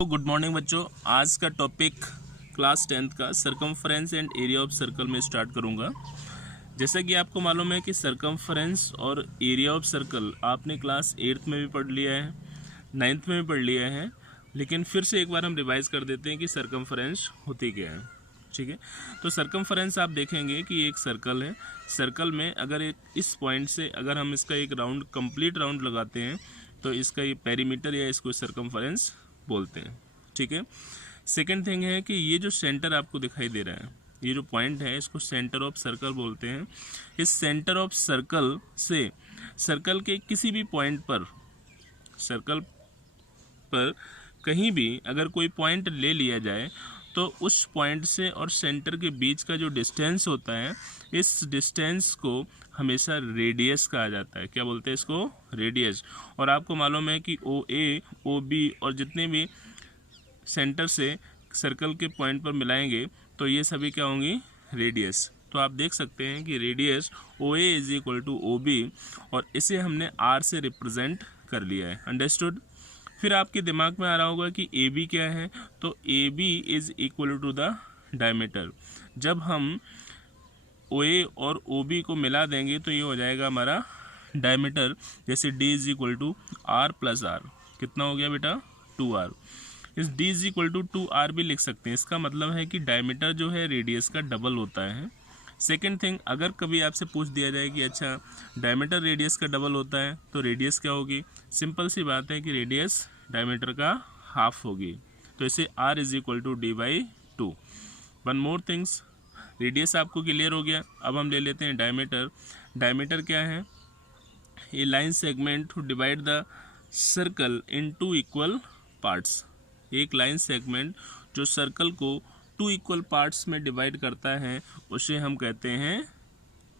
तो good morning बच्चों। आज का टॉपिक क्लास 10th का circumference and area of circle में स्टार्ट करूंगा। जैसा कि आपको मालूम है कि सरकमफ्रेंस और एरिया ऑफ सर्कल आपने क्लास 8th में भी पढ़ लिया है, 9th में भी पढ़ लिया है, लेकिन फिर से एक बार हम रिवाइज कर देते हैं कि सरकमफ्रेंस होती क्या है। ठीक है, तो सरकमफ्रेंस आप देखेंगे कि एक सर्कल है। सर्कल में अगर एक इस पॉइंट से अगर हम इसका एक राउंड कंप्लीट राउंड लगाते हैं तो इसका ये पेरीमीटर या इसको सरकमफ्रेंस बोलते हैं। ठीक है, सेकंड थिंग है कि ये जो सेंटर आपको दिखाई दे रहा है, ये जो पॉइंट है, इसको सेंटर ऑफ सर्कल बोलते हैं। इस सेंटर ऑफ सर्कल से सर्कल के किसी भी पॉइंट पर, सर्कल पर कहीं भी अगर कोई पॉइंट ले लिया जाए तो उस पॉइंट से और सेंटर के बीच का जो डिस्टेंस होता है, इस डिस्टेंस को हमेशा रेडियस कहा जाता है। क्या बोलते हैं इसको? रेडियस। और आपको मालूम है कि ओ ए, ओ बी और जितने भी सेंटर से सर्कल के पॉइंट पर मिलाएंगे तो ये सभी क्या होंगी? रेडियस। तो आप देख सकते हैं कि radius o a is equal to o b और इसे हमने आर से रिप्रेजेंट कर लिया है। अंडरस्टूड? फिर आपके दिमाग में आ रहा होगा कि ए बी क्या है, तो a b is equal to the diameter. जब हम ओ ए और ओ बी को मिला देंगे तो ये हो जाएगा हमारा डायमीटर। जैसे d is equal to r plus r, कितना हो गया बेटा? 2r। इस D is equal to 2r भी लिख सकते हैं। इसका मतलब है कि डायमीटर जो है रेडियस का डबल होता है। सेकेंड थिंग, अगर कभी आपसे पूछ दिया जाए कि अच्छा डायमीटर रेडियस का डबल होता है तो रेडियस क्या होगी? सिंपल सी बात है कि रेडियस डायमीटर का हाफ होगी। तो इसे r is equal to d by 2। One more things, radius आपको क्लियर हो गया। अब हम ले लेते हैं डायमीटर। डायमीटर क्या है? A line segment to divide the circle in two equal parts. एक लाइन सेगमेंट जो सर्कल को 2 इक्वल पार्ट्स में डिवाइड करता है उसे हम कहते हैं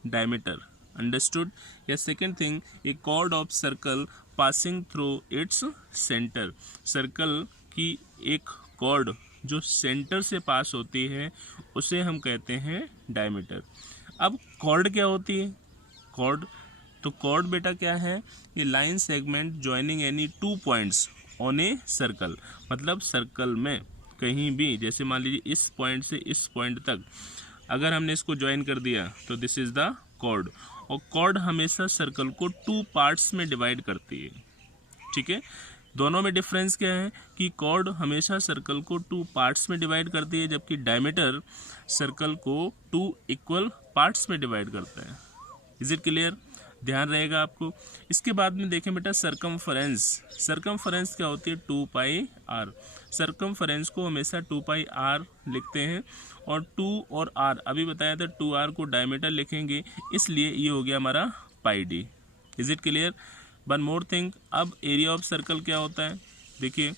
डायमीटर। अंडरस्टूड? या second thing, a chord of circle passing through its centre. Circle की एक कॉर्ड जो सेंटर से पास होती है उसे हम कहते हैं डायमीटर। अब कॉर्ड क्या होती है? कॉर्ड, तो कॉर्ड बेटा क्या है? ये line segment joining any 2 points on a circle. मतलब सर्कल में कहीं भी, जैसे मान लीजिए इस पॉइंट से इस पॉइंट तक अगर हमने इसको ज्वाइन कर दिया तो दिस इज द कॉर्ड। और कॉर्ड हमेशा सर्कल को 2 पार्ट्स में डिवाइड करती है। ठीक है, दोनों में डिफरेंस क्या है कि कॉर्ड हमेशा सर्कल को 2 पार्ट्स में डिवाइड करती है, जबकि डायमीटर सर्कल को 2 इक्वल पार्ट्स में डिवाइड करता है। Is it clear? ध्यान रहेगा आपको। इसके बाद में देखें बेटा सरकमफ्रेंस। सरकमफ्रेंस क्या होती है? 2 पाई आर। सरकमफ्रेंस को हमेशा 2 पाई आर लिखते हैं और 2 और आर अभी बताया था 2r को डायमीटर लिखेंगे, इसलिए ये हो गया हमारा pi d. Is it clear? One more thing, अब एरिया ऑफ सर्कल क्या होता है? देखिए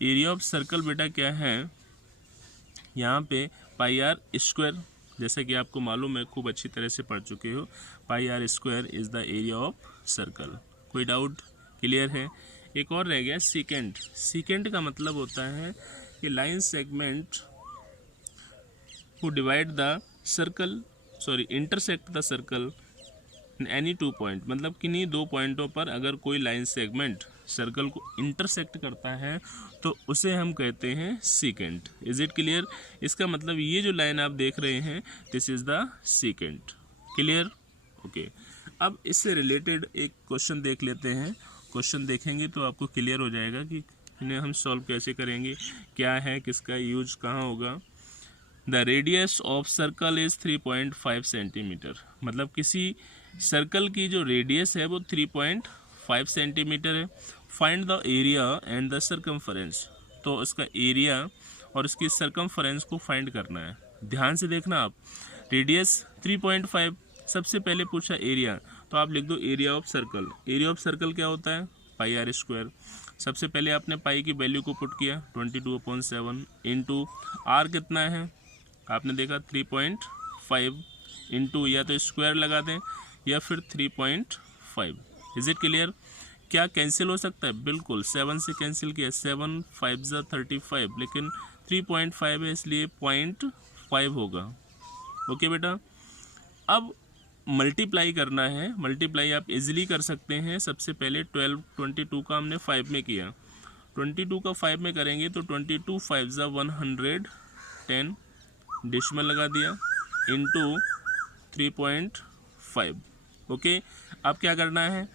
एरिया ऑफ सर्कल बेटा क्या है, यहाँ पे पाई आर स्क्वायर, जैसा कि आपको मालूम है, खूब अच्छी तरह से पढ़ चुके हो, pi r square is the area of circle. कोई डाउट? क्लियर है? एक और रह गया सीकेंट। सीकेंट का मतलब होता है कि line segment who divide the circle, sorry, intersect the circle in any 2 point। मतलब किन्हीं 2 पॉइंटों पर अगर कोई लाइन सेगमेंट सर्कल को इंटरसेक्ट करता है तो उसे हम कहते हैं सीकेंट। Is it clear? इसका मतलब ये जो लाइन आप देख रहे हैं this is the secant. Clear? Okay, अब इससे रिलेटेड एक क्वेश्चन देख लेते हैं। क्वेश्चन देखेंगे तो आपको क्लियर हो जाएगा कि इन्हें हम सॉल्व कैसे करेंगे, क्या है, किसका यूज कहाँ होगा। The radius of circle is 3.5 centimetre. मतलब किसी सर्कल की जो रेडियस है वो 3.5 सेंटीमीटर है। Find the area and the circumference. तो इसका एरिया और इसकी सर्कमफ्रेंस को फाइंड करना है। ध्यान से देखना आप, रेडियस 3.5, सबसे पहले पूछा एरिया, तो आप लिख दो area of circle. Area of circle क्या होता है? पाई आर स्क्वायर। सबसे पहले आपने पाई की वैल्यू को पुट किया 22/7 इंटू आर कितना है आपने देखा 3.5 इंटू, या तो स्क्वायर लगा दें या फिर 3.5। Is it clear? क्या कैंसिल हो सकता है? बिल्कुल, 7 से कैंसिल किया, 7 5 35, लेकिन 3.5 है इसलिए 0.5 होगा। ओके बेटा, अब मल्टीप्लाई करना है। मल्टीप्लाई आप इजीली कर सकते हैं। सबसे पहले 12 22 का हमने 5 में किया 22 का 5 में करेंगे तो 22 5 ज़ा 110 डेसिमल लगा दिया इंटू 3.5। ओके, अब क्या करना है,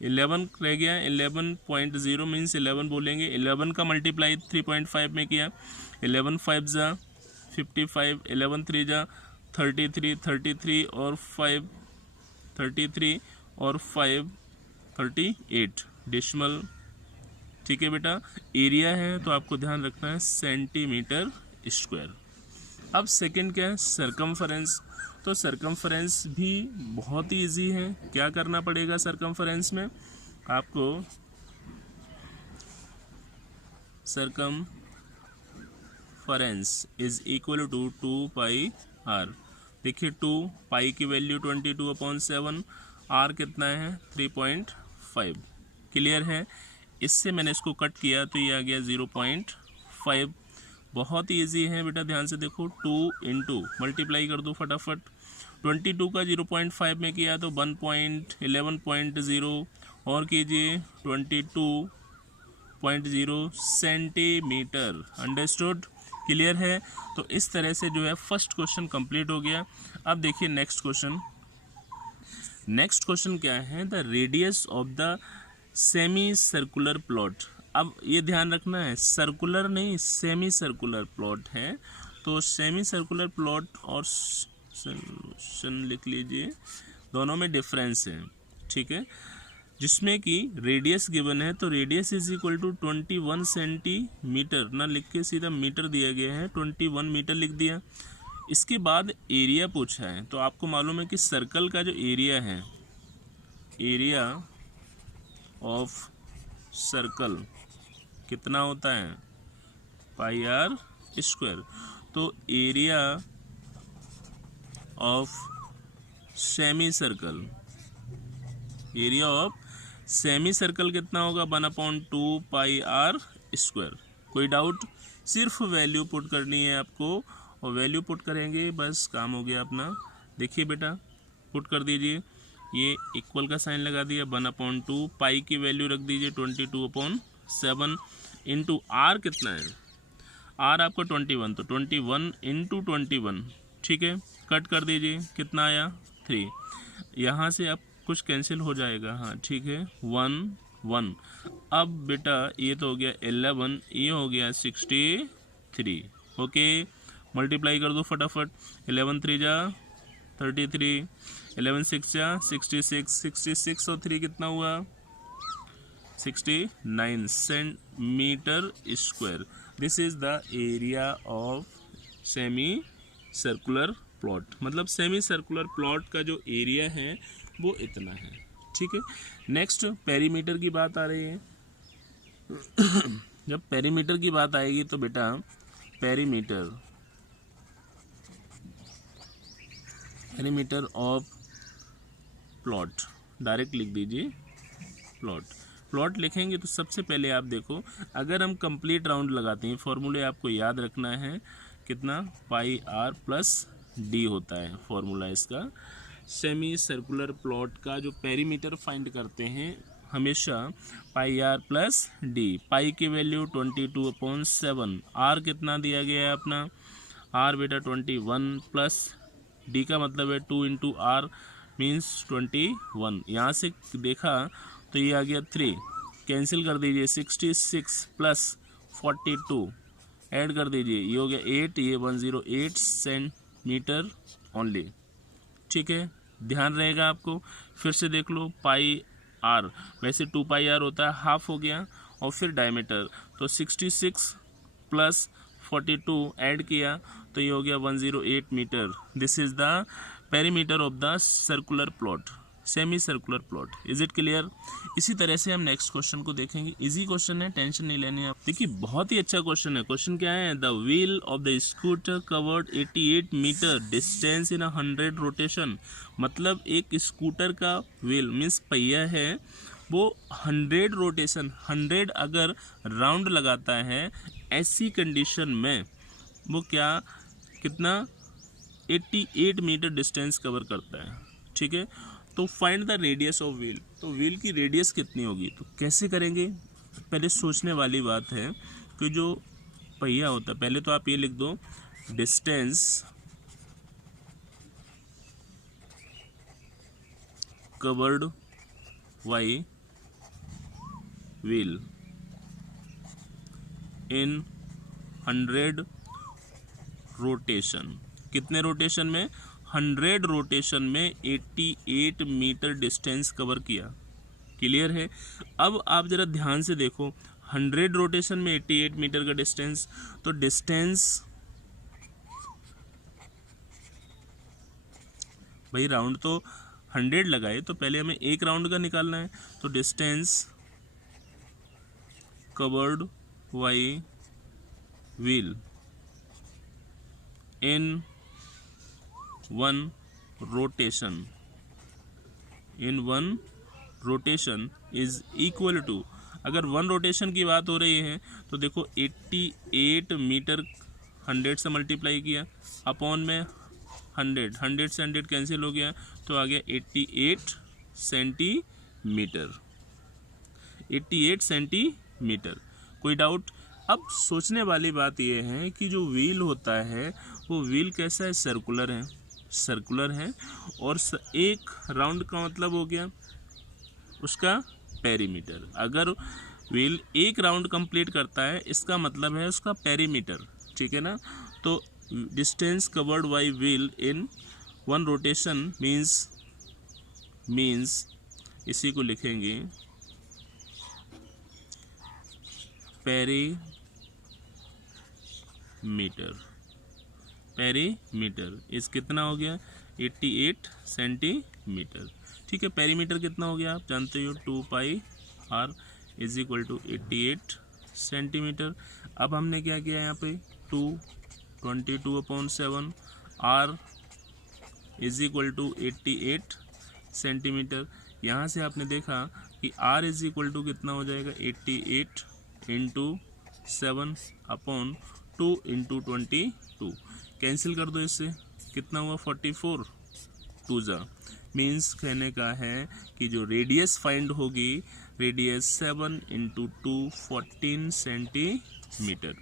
11 रह गया, 11.0 मीन्स 11 बोलेंगे, 11 का मल्टीप्लाई 3.5 में किया, 11 5 ज़ा 55, 11 3 ज़ा 33, 33 और 5 33 और 5 38 डेसिमल। ठीक है बेटा, एरिया है तो आपको ध्यान रखना है सेंटीमीटर स्क्वायर। अब सेकंड क्या है, सरकमफरेंस। तो सरकमफरेंस भी बहुत ही ईजी है। क्या करना पड़ेगा सरकमफरेंस में आपको, circumference is equal to 2 pi r. देखिए 2 पाई की वैल्यू 22/7, आर कितना है 3.5। क्लियर है, इससे मैंने इसको कट किया तो ये आ गया 0.5। बहुत ही ईजी है बेटा, ध्यान से देखो, 2 इंटू मल्टीप्लाई कर दो फटाफट, 22 का 0.5 में किया तो 1.11.0 और कीजिए 22.0 सेंटीमीटर। अंडरस्टूड, क्लियर है। तो इस तरह से जो है फर्स्ट क्वेश्चन कंप्लीट हो गया। अब देखिए नेक्स्ट क्वेश्चन। नेक्स्ट क्वेश्चन क्या है, the radius of the semi circular plot. अब ये ध्यान रखना है, सर्कुलर नहीं सेमी सर्कुलर प्लॉट है। तो सेमी सर्कुलर प्लॉट और सॉल्यूशन लिख लीजिए, दोनों में डिफरेंस है। ठीक है, जिसमें कि रेडियस गिवन है तो radius is equal to 21 centimetre, ना लिख के सीधा मीटर दिया गया है, 21 मीटर लिख दिया। इसके बाद एरिया पूछा है, तो आपको मालूम है कि सर्कल का जो एरिया है, एरिया ऑफ सर्कल कितना होता है, पाई आर स्क्वायर। तो area of semi circle, area of semi circle कितना होगा, 1/2 पाई आर स्क्वायर। कोई डाउट, सिर्फ वैल्यू पुट करनी है आपको, और वैल्यू पुट करेंगे बस काम हो गया अपना। देखिए बेटा, पुट कर दीजिए, ये इक्वल का साइन लगा दिया, 1/2 पाई की वैल्यू रख दीजिए 22/7 इंटू आर कितना है, आर आपका 21, तो 21 इंटू 21। ठीक है, कट कर दीजिए, कितना आया 3। यहाँ से अब कुछ कैंसिल हो जाएगा, हाँ ठीक है, 1 1। अब बेटा ये तो हो गया 11, ये हो गया 63। ओके, मल्टीप्लाई कर दो फटाफट, 11 3 जा 33, 11 6 जा 66, 66 और 3 कितना हुआ 69 centimetre square. This is the area of semi circular plot. मतलब सेमी सर्कुलर प्लॉट का जो एरिया है वो इतना है। ठीक है, नेक्स्ट पेरीमीटर की बात आ रही है। जब पेरीमीटर की बात आएगी तो बेटा पेरीमीटर ऑफ प्लॉट डायरेक्ट लिख दीजिए, प्लॉट लिखेंगे तो सबसे पहले आप देखो, अगर हम कंप्लीट राउंड लगाते हैं, फॉर्मूले आपको याद रखना है, कितना पाई आर प्लस डी होता है फॉर्मूला इसका। सेमी सर्कुलर प्लॉट का जो पेरीमीटर फाइंड करते हैं हमेशा पाई आर प्लस डी। पाई की वैल्यू 22/7, आर कितना दिया गया है अपना, आर बेटा 21 प्लस डी का मतलब है 2 इंटू आर मीन्स 21। यहाँ से देखा तो ये आ गया 3, कैंसिल कर दीजिए, 66 प्लस 42 ऐड कर दीजिए, ये हो गया 8, ये 108 सेंटीमीटर ओनली। ठीक है, ध्यान रहेगा आपको। फिर से देख लो, पाई आर वैसे 2 पाई आर होता है, हाफ हो गया, और फिर डायमीटर तो 66 प्लस 42 ऐड किया तो ये हो गया 108 metre. This is the perimeter of the circular plot, semi circular plot. Is it clear. इसी तरह से हम नेक्स्ट क्वेश्चन को देखेंगे। इजी क्वेश्चन है, टेंशन नहीं लेनी है आप। देखिए बहुत ही अच्छा क्वेश्चन है। क्वेश्चन क्या है, the wheel of the scooter covered 88 metre distance in 100 rotation. मतलब एक स्कूटर का व्हील मीन्स पहिया है, वो 100 रोटेशन 100 अगर राउंड लगाता है, ऐसी कंडीशन में वो क्या कितना 88 मीटर डिस्टेंस कवर करता है। ठीक है, तो find the radius of wheel. तो व्हील की रेडियस कितनी होगी, तो कैसे करेंगे, पहले सोचने वाली बात है कि जो पहिया होता है, पहले तो आप ये लिख दो distance covered by wheel in 100 rotation. कितने रोटेशन में? 100 रोटेशन में 88 मीटर डिस्टेंस कवर किया। क्लियर है? अब आप जरा ध्यान से देखो, 100 रोटेशन में 88 मीटर का डिस्टेंस, तो डिस्टेंस भाई राउंड तो 100 लगाए, तो पहले हमें एक राउंड का निकालना है। तो distance covered by wheel in 1 rotation is equal to, अगर 1 रोटेशन की बात हो रही है तो देखो 88 मीटर 100 से मल्टीप्लाई किया अपॉन में 100 से 100 कैंसिल हो गया, तो आ गया 88 सेंटीमीटर। 88 सेंटीमीटर। कोई डाउट? अब सोचने वाली बात यह है कि जो व्हील होता है वो व्हील कैसा है? सर्कुलर है। सर्कुलर है और एक राउंड का मतलब हो गया उसका पेरीमीटर। अगर व्हील एक राउंड कंप्लीट करता है इसका मतलब है उसका पेरीमीटर। ठीक है ना? तो distance covered by wheel in 1 rotation means इसी को लिखेंगे पेरीमीटर इस कितना हो गया? 88 सेंटीमीटर। ठीक है, पेरीमीटर कितना हो गया आप जानते हो, 2 pi r is equal to 88 centimetre. अब हमने क्या किया यहाँ पे 22/7 r is equal to 88 centimetre. यहाँ से आपने देखा कि r इज इक्वल टू कितना हो जाएगा 88 इंटू 7/2 इंटू 22। कैंसिल कर दो इससे, कितना हुआ 44 2 जा मीन्स कहने का है कि जो रेडियस फाइंड होगी, radius 7 into 2 14 centimetre.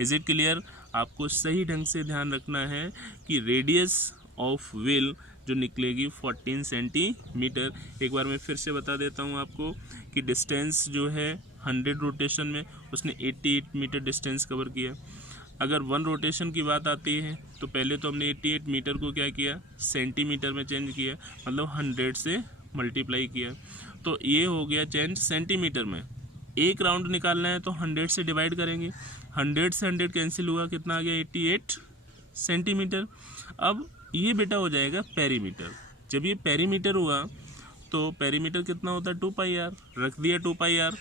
Is it clear? आपको सही ढंग से ध्यान रखना है कि रेडियस ऑफ व्हील जो निकलेगी 14 सेंटीमीटर। एक बार मैं फिर से बता देता हूँ आपको कि डिस्टेंस जो है 100 रोटेशन में उसने 88 मीटर डिस्टेंस कवर किया। अगर 1 रोटेशन की बात आती है तो पहले तो हमने 88 मीटर को क्या किया, सेंटीमीटर में चेंज किया, मतलब 100 से मल्टीप्लाई किया, तो ये हो गया चेंज सेंटीमीटर में। एक राउंड निकालना है तो 100 से डिवाइड करेंगे, 100 से 100 कैंसिल हुआ, कितना आ गया 88 सेंटीमीटर। अब ये बेटा हो जाएगा पेरीमीटर। जब ये पेरीमीटर हुआ तो पेरीमीटर कितना होता है 2 पाई r, रख दिया 2 पाई r,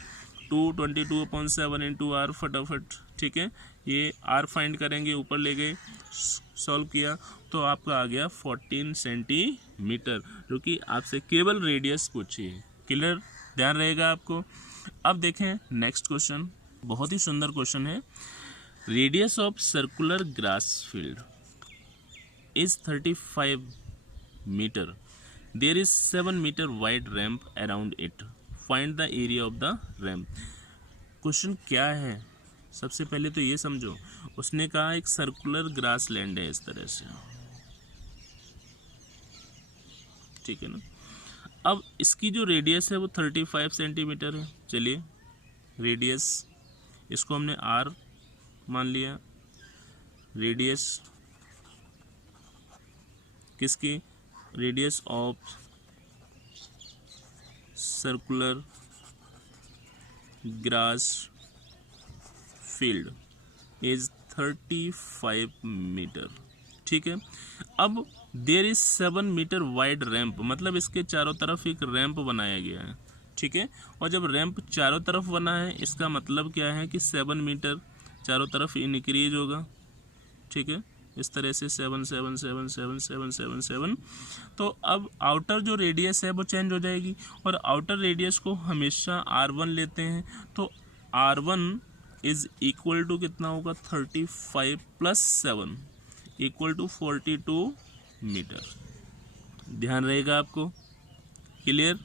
22/7 इंटू r फटाफट। ठीक है, ये r फाइंड करेंगे, ऊपर ले गए सॉल्व किया तो आपका आ गया 14 सेंटीमीटर, जो कि आपसे केवल रेडियस पूछी है। क्लियर? ध्यान रहेगा आपको। अब देखें नेक्स्ट क्वेश्चन, बहुत ही सुंदर क्वेश्चन है। Radius of circular grass field is 35 meter. There is 7 meter wide ramp around it. Find the area of the ramp. Question क्या है? सबसे पहले तो ये समझो, उसने कहा एक सर्कुलर ग्रास लैंड है इस तरह से, ठीक है ना। अब इसकी जो रेडियस है वो 35 सेंटीमीटर है। चलिए रेडियस, इसको हमने r मान लिया। रेडियस किसकी? Radius of circular grass field is 35 metre. ठीक है, अब there is 7 metre wide ramp, मतलब इसके चारों तरफ एक रैंप बनाया गया है। ठीक है, और जब रैंप चारों तरफ बना है इसका मतलब क्या है कि 7 मीटर चारों तरफ इंक्रीज होगा। ठीक है, इस तरह से 7 7 7 7 7 7 7। तो अब आउटर जो रेडियस है वो चेंज हो जाएगी, और आउटर रेडियस को हमेशा r1 लेते हैं, तो r1 इज इक्वल टू कितना होगा 35 प्लस 7 इक्वल टू 42 मीटर। ध्यान रहेगा आपको। क्लियर?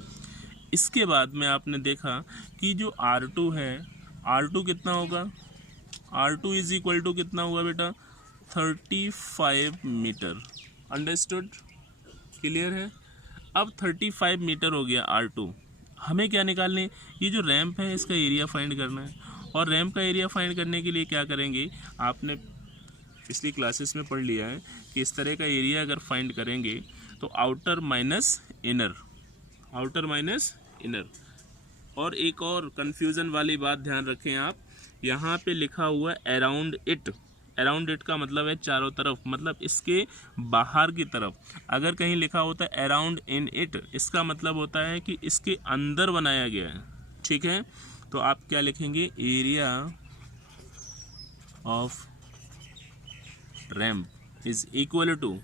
इसके बाद में आपने देखा कि जो R2 है, R2 कितना होगा, R2 इज इक्वल टू कितना हुआ बेटा 35 मीटर। अंडरस्टूड, क्लियर है। अब 35 मीटर हो गया R2, हमें क्या निकालने, ये जो रैंप है इसका एरिया फाइंड करना है। और रैंप का एरिया फाइंड करने के लिए क्या करेंगे, आपने पिछली क्लासेस में पढ़ लिया है कि इस तरह का एरिया अगर फाइंड करेंगे तो outer minus inner, outer minus inner. और एक और कंफ्यूजन वाली बात ध्यान रखें आप, यहाँ पे लिखा हुआ अराउंड इट, अराउंड इट का मतलब है चारों तरफ, मतलब इसके बाहर की तरफ। अगर कहीं लिखा होता है अराउंड इन इट, इसका मतलब होता है कि इसके अंदर बनाया गया है, ठीक है। तो आप क्या लिखेंगे, area of ramp is equal to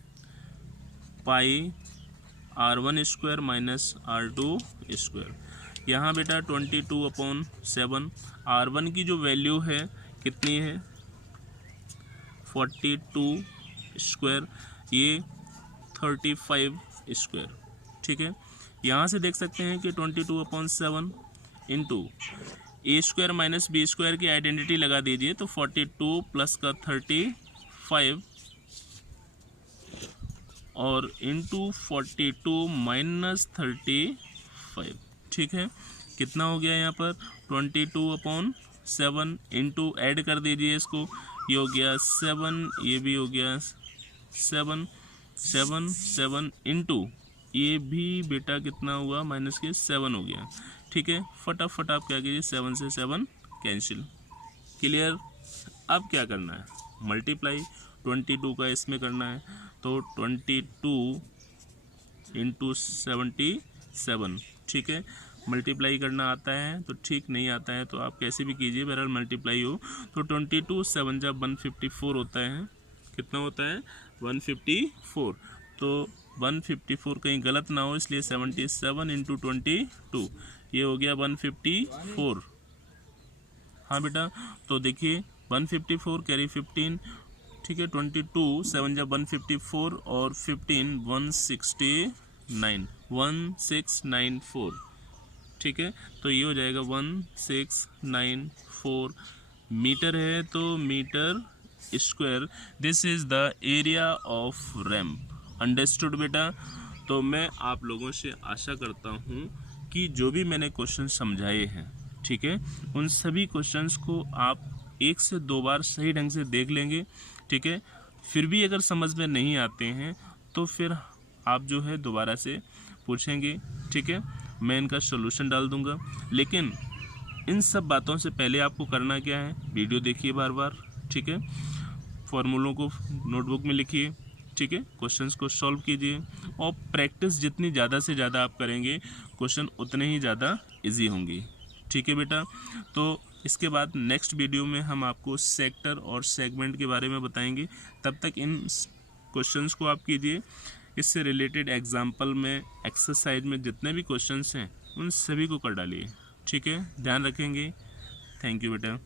pi R1 square minus R2 square. यहाँ बेटा 22/7, R1 की जो वैल्यू है कितनी है 42 स्क्वायर, ये 35 स्क्वायर, ठीक है। यहाँ से देख सकते हैं कि 22/7 इंटू ए स्क्वायर माइनस बी स्क्वायर की आइडेंटिटी लगा दीजिए, तो 42 प्लस का 35 और इंटू 42 माइनस 35, ठीक है। कितना हो गया यहाँ पर 22/7 इंटू ऐड कर दीजिए इसको, ये हो गया 7, ये भी हो गया 7, 7 7 इंटू ये भी बेटा कितना हुआ माइनस के 7 हो गया, ठीक है। फटाफट आप क्या कीजिए 7 से 7 कैंसिल, क्लियर। अब क्या करना है, मल्टीप्लाई 22 का इसमें करना है, तो 22 इंटू 77, ठीक है। मल्टीप्लाई करना आता है तो ठीक, नहीं आता है तो आप कैसे भी कीजिए, बहरहाल मल्टीप्लाई हो तो 22 7 जब 154 होता है, कितना होता है 154, तो 154 कहीं गलत ना हो इसलिए 77 इंटू 22 ये हो गया 154। हाँ बेटा, तो देखिए 154 कैरी 15, ठीक है। 22 7 जब 154 और 15 169, ठीक है। तो ये हो जाएगा 1694 मीटर है, तो metre square, this is the area of ramp. Understood बेटा। तो मैं आप लोगों से आशा करता हूँ कि जो भी मैंने क्वेश्चन समझाए हैं, ठीक है, उन सभी क्वेश्चंस को आप 1 से 2 बार सही ढंग से देख लेंगे, ठीक है। फिर भी अगर समझ में नहीं आते हैं तो फिर आप जो है दोबारा से पूछेंगे, ठीक है, मैं इनका सॉल्यूशन डाल दूंगा। लेकिन इन सब बातों से पहले आपको करना क्या है, वीडियो देखिए बार बार, ठीक है, फॉर्मूलों को नोटबुक में लिखिए, ठीक है, क्वेश्चंस को सॉल्व कीजिए और प्रैक्टिस जितनी ज़्यादा से ज़्यादा आप करेंगे क्वेश्चन उतने ही ज़्यादा इजी होंगे, ठीक है बेटा। तो इसके बाद नेक्स्ट वीडियो में हम आपको सेक्टर और सेगमेंट के बारे में बताएंगे, तब तक इन क्वेश्चंस को आप कीजिए। इससे रिलेटेड एग्जाम्पल में, एक्सरसाइज में जितने भी क्वेश्चंस हैं उन सभी को कर डालिए, ठीक है। ध्यान रखेंगे। थैंक यू बेटा।